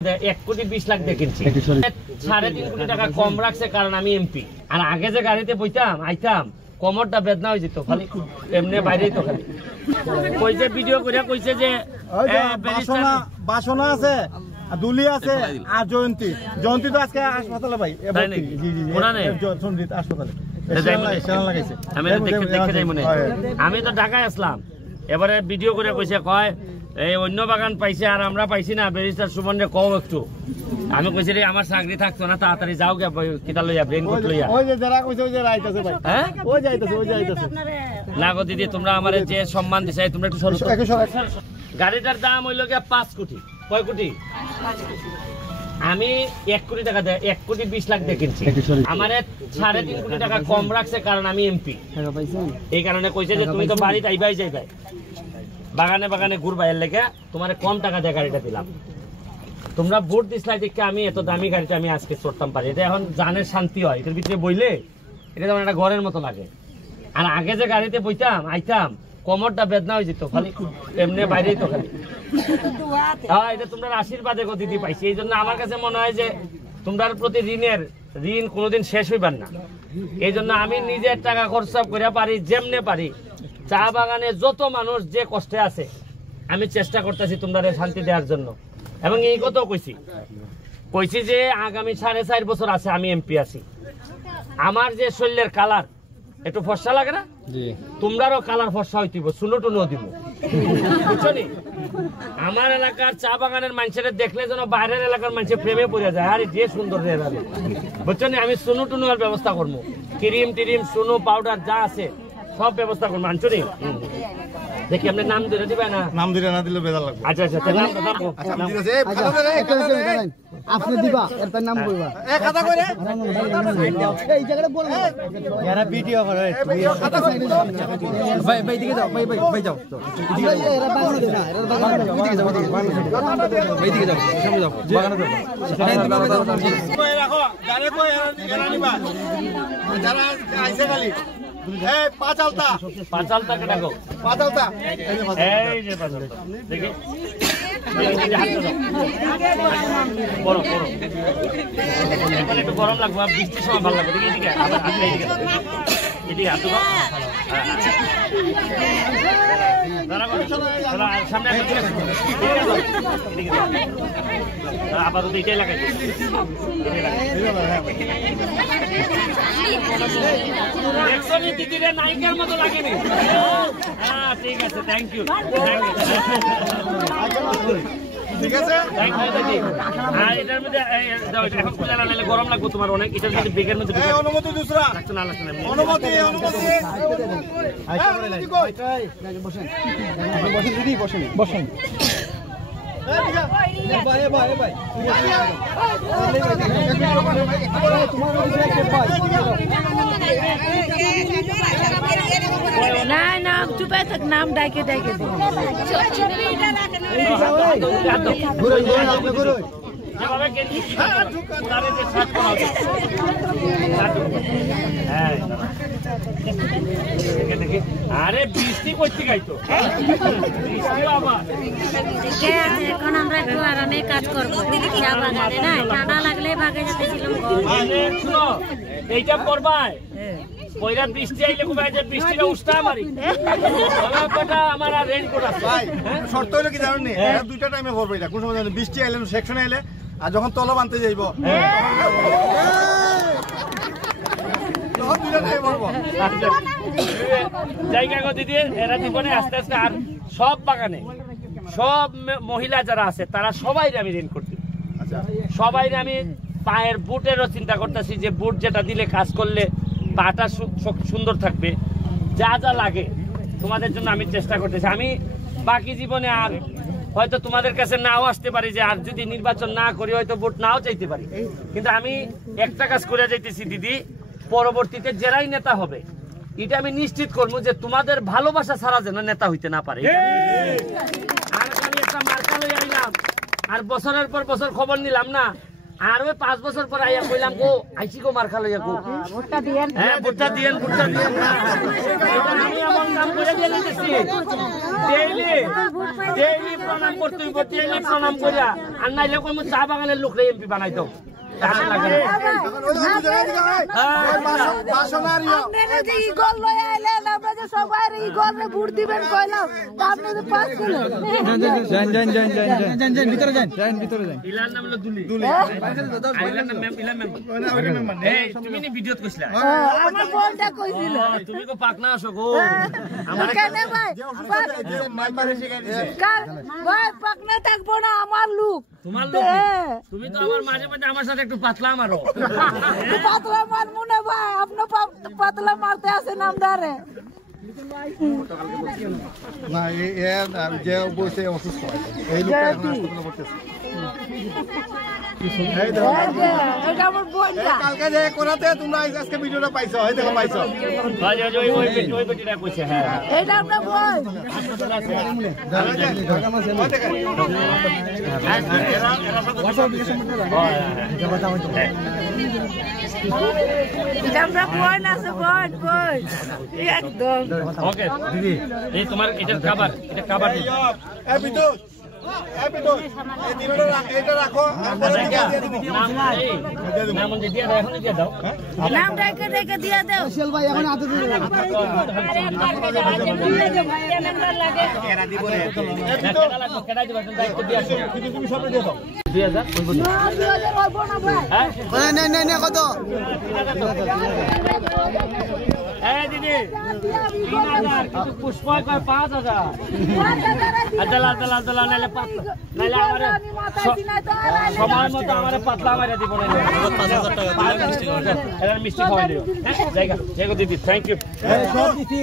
1 কোটি 20 লাখ দিয়ে কিনছি। 3.5 কোটি টাকা কম রাখছে কারণ আমি এমপি। আর আগে যে গাড়িতে বইতাম আইতাম কোমরটা বেদনা হয়ে যেত, খালি এমনি বাইরেই তো খালি কইছে ভিডিও করে কইছে যে বাসনা আছে, দুলি আছে আর জয়ন্তী তো আজকে হাসপাতালে ভাই। হাসপাতালে আমি তো ঢাকায় আসলাম, এবারে ভিডিও করে কইছে কয় এই অন্য বাগান পাইছে আর আমরা পাইছি না, ব্যারিস্টার সুমনরে কও একটু। আমি কইছি রে আমার চাকরি থাকতো না, তাড়াতাড়ি যাও গে কিতা লইয়া ব্রেনকোট লইয়া। ওই যে যারা কইছে ওই যে রাইতাছে ভাই, হ্যাঁ ওই যাইতাছে না গো দিদি, তোমরা আমারে যে সম্মান দিছে তোমরা একটু সরো। গাড়িটার দাম হইল গিয়া 5 কোটি। কয় কোটি? আমি 1 কোটি টাকা 1 কোটি 20 লাখ দিয়ে কিনছি। আমার 3.5 কোটি টাকা কম রাখছে কারণ আমি এমপি। এই কারণে কইছে যে তুমি তো বাড়িতে আইবাই যাইবাই, বাগানে বাগানে ঘুরবাই, এর লেগে তোমার কম টাকা দিয়ে গাড়িটা দিলাম। তোমরা ভোট দিসলাই দেখে আমি এত দামি গাড়িটা আমি আজকে চড়তাম পারি। এটা এখন জানের শান্তি হয়, এটার ভিতরে বইলে এটা যেমন একটা ঘরের মতো লাগে। আর আগে যে গাড়িতে বইতাম আইতাম কোমরটা বেদনা হয়ে যেত, খালি এমনি বাইরেই তো খালি। হ্যাঁ, এটা তোমরা আশীর্বাদে দিদি পাইছি। এই জন্য আমার কাছে মনে হয় যে তোমরার প্রতি ঋণ কোনোদিন শেষ হইবার না। এই জন্য আমি নিজের টাকা খরচা করে পারি, যেমনে পারি চা বাগানে যত মানুষ যে কষ্টে আছে আমি চেষ্টা করতেছি তোমরা শান্তি দেওয়ার জন্য। এবং এই কথাও কইছি যে আগামী 4.5 বছর আছে আমি এমপি আছি। আমার যে শরীরের কালার একটু ফর্সা লাগে না, তোমরারও কালার ফর্সা হইতিব, চুনো টুনো দিব, বুঝছো নি? আমার এলাকার চা বাগানের মানুষের দেখলে যেন বাইরের এলাকার মানুষের প্রেমে পড়ে যায়, আরে যে সুন্দর রে, বুঝছো নি? আমি চুনো টুনোর ব্যবস্থা করবো, ক্রিম টিরিম চুনো পাউডার যা আছে সব ব্যবস্থা করবো, আনছো নি? দেখি আপনি নাম ধরে দিবে না? নাম ধরে না দিলে বেজার লাগবে। আচ্ছা আচ্ছা, আপনি দিবা এর নাম কইবা এক কথা কইরে এই জায়গাটা বল এরা ভিডিও করে খাতা সাইডে যাও ভাই দিকে যাও ভাই যাও এরা বাগানে দেনা এরা বাগানে দিকে যাও ভাই দিকে যাও সামনে যাও বাগানে যাও কই রাখো জানে কই এরা নিবা যারা আইছে খালি এই পাঁচ আলতা কে ডাকো, পাঁচ আলতা এই যে পাঁচ আলতা দেখি বড় একটু গরম লাগবে, বৃষ্টির সময় ভালো লাগবে। দেখি এদিকে আবার হাত এদিকে হাত সামনে আপাতত এটাই লাগাই দিদিরে নায়িকার মতো লাগেনি। হ্যাঁ ঠিক আছে, থ্যাংক ইউ ঠিক আছে। আর এটার মধ্যে এখন খুলে না নিলে গরম লাগবে তোমার অনেক। এটার মধ্যে বেগের মধ্যে অনুমতি দুসরা লাগতো না, লাগতো না অনুমতি বসেন না চুপে থাক, নাম ডাকে আরে বৃষ্টি করতে গাইতো এখন আমরা একটু আরামে কাজ করবো, চা বাগানে না ঠান্ডা লাগলে ভাগে যেতেছিলাম। এইটা করবাই পয়লা বৃষ্টি আইলে কোথায় যে বৃষ্টিটা উস্তা মারি আমার আর রেইনকোট আছে। শর্ত হলো কি জানেন, দুইটা টাইমে করবো এটা। কোন সময় জানেন বৃষ্টি আইলে সেকশন আইলে আর যখন তলব আনতে যাইব জায়গা দিদি এরা জীবনে আস্তে আস্তে। আর সব বাগানে সব মহিলা যারা আছে তারা সবাই আমি ঋণ করতে, সবাই আমি পায়ের বুটেরও চিন্তা করতেছি যে বুট যেটা দিলে কাজ করলে পাটা সুন্দর থাকবে, যা যা লাগে তোমাদের জন্য আমি চেষ্টা করতেছি। আমি বাকি জীবনে আর হয়তো তোমাদের কাছে নাও আসতে পারি, যে আর যদি নির্বাচন না করি হয়তো ভোট নাও চাইতে পারি, কিন্তু আমি একটা কাজ করে যাইতেছি দিদি, পরবর্তীতে যারাই নেতা হবে এটা আমি নিশ্চিত করবো যে তোমাদের ভালোবাসা ছাড়া যেন নেতা হইতে না পারে। আর আমি একটা মার্কা লই আইলাম আর বছরের পর বছর খবর নিলাম না, আর ওই 5 বছর পর আইয়া কইলাম গো আইছি গো মার্কা লইয়া গো ভোটটা দিয়েন, হ্যাঁ ভোটটা দিয়েন। আমি এমন কাম করে দিয়ে নিতেছি ডেইলি প্রণাম করতে হইব, ডেইলি প্রণাম করিয়া আর নাইলে কোনো চা বাগানের লোকরে এমপি বানাই দাও। তুমি ভিডিও কইছিলা তুমি তো পাক না আসো গো আমার পাকনা থাকবো না আমার লোক তোমার লোক তুমি তো আমার মাঝে মাঝে আমার সাথে একটু পাতলা মারো পাতলা মারবো না ভাই আপনি পাতলা মারতে আসেন আমদারে না যে বসে অসুস্থ এই লোকটা হাসপাতালে পড়তেছে এটা আমার বোনটা কালকে যে করাতে তোমরা আজকে ভিডিওটা পাইছো হয় দেখো পাইছো ওই বেটিটা কইছে হ্যাঁ এটা আপনার বোন এটা আপনার বোন আছে বোন বোন একদম ওকে দিদি এই তোমার এটা খাবার এই বিদ্যুৎ এই দিনটা এটা রাখো নাম দিয়ে দাও এখন দিয়ে দাও নাম রেখে দিয়ে দাও সোহেল ভাই এখন হাতে দিয়ে এরা দিব রে কেডা দিবা দায়িত্ব দিয়ে আসো তুমি সব দিয়ে দাও 2000 কইবো না 2000 হইব না ভাই হ্যাঁ না কত এই দিদি 3000 কিন্তু পুষ্প কয় 5000 আদলা নাইলে পাতলা নাইলে আমারে সময় মতো আমারে পাতলা মাইরা দিব না 5000 টাকা দিলে মিষ্টি খাওয়াই দিও জায়গা দিদি থ্যাংক ইউ সব দিছি